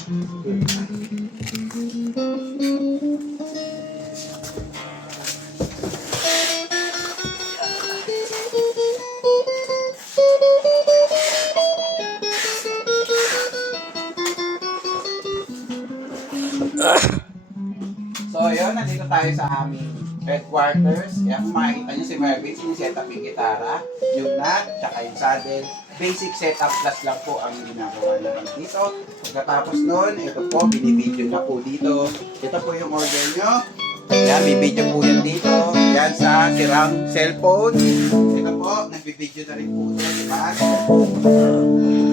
So yun, nandito tayo sa aming headquarters. Kaya kung makikita nyo si Mervin, siniset up yung gitara, yung nut, tsaka yung saddle. Basic setup plus lang po ang ginagawa naman dito. Pagkatapos nun, ito po, binibideo na po dito. Ito po yung order nyo. Yan, bibideo po yan dito. Yan sa sirang cellphone. Ito po, nagbibideo na rin po ito, diba?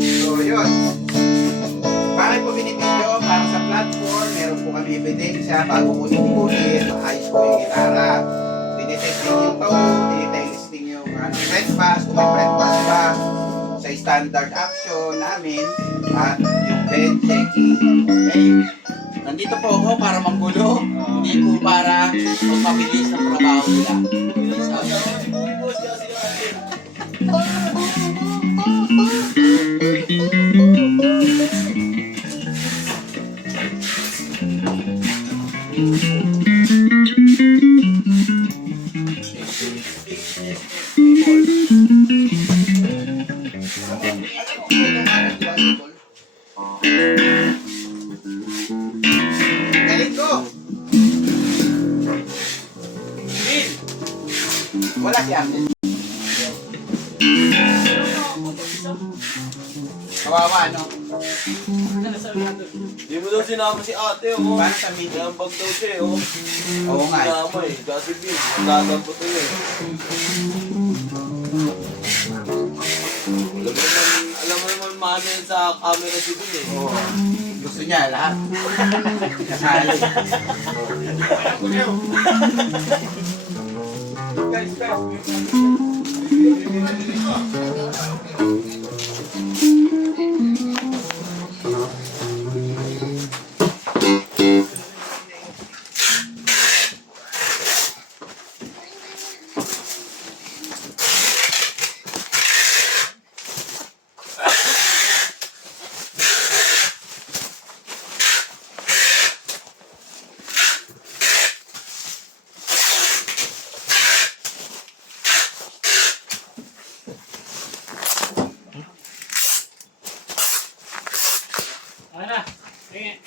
So yun. Bakit po binibideo? Para sa platform, meron po kami ebidensya bago po ipunin, maayos po yung gitara. Tinitesting yung tone, tinitesting yung fret pass, kung may fret pass ba sa standard action namin, at yung bend checking. Okay? Nandito po ako para manggulo, hindi po para magpabilis ng trabaho nila. Galing ko! Wala si Amel. Kawawa, no? Di mo daw sinama si ate, oh. Paano sa meeting? Kaya bag daw siya, oh. Oo nga. Sinama eh. Kasi Bill, nagkakampo to yun. Alam mo naman maano yan sa camera si Bill, eh. Oo. Gusto niya lahat. Kasali. Guys, Ana, sige.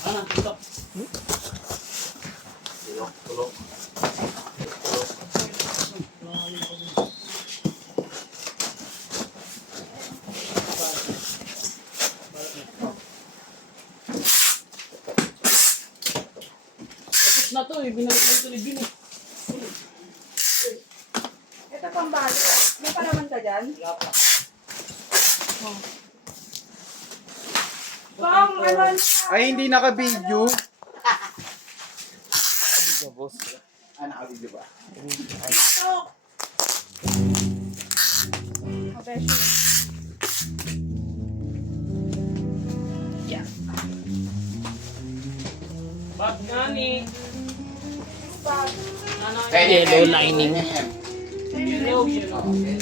Ana, ito. tulok. Tapos na to, binalik na ito ni Bini. Ito pang balo. May palaman ka dyan? Pang, ano? Ay, hindi naka-video. Boss. Ah, naka-video ba? Ito. Kabesyo. Bag nga ni. Pag. Ano, Yellow lining. Yellow. Yellow, yellow. Okay.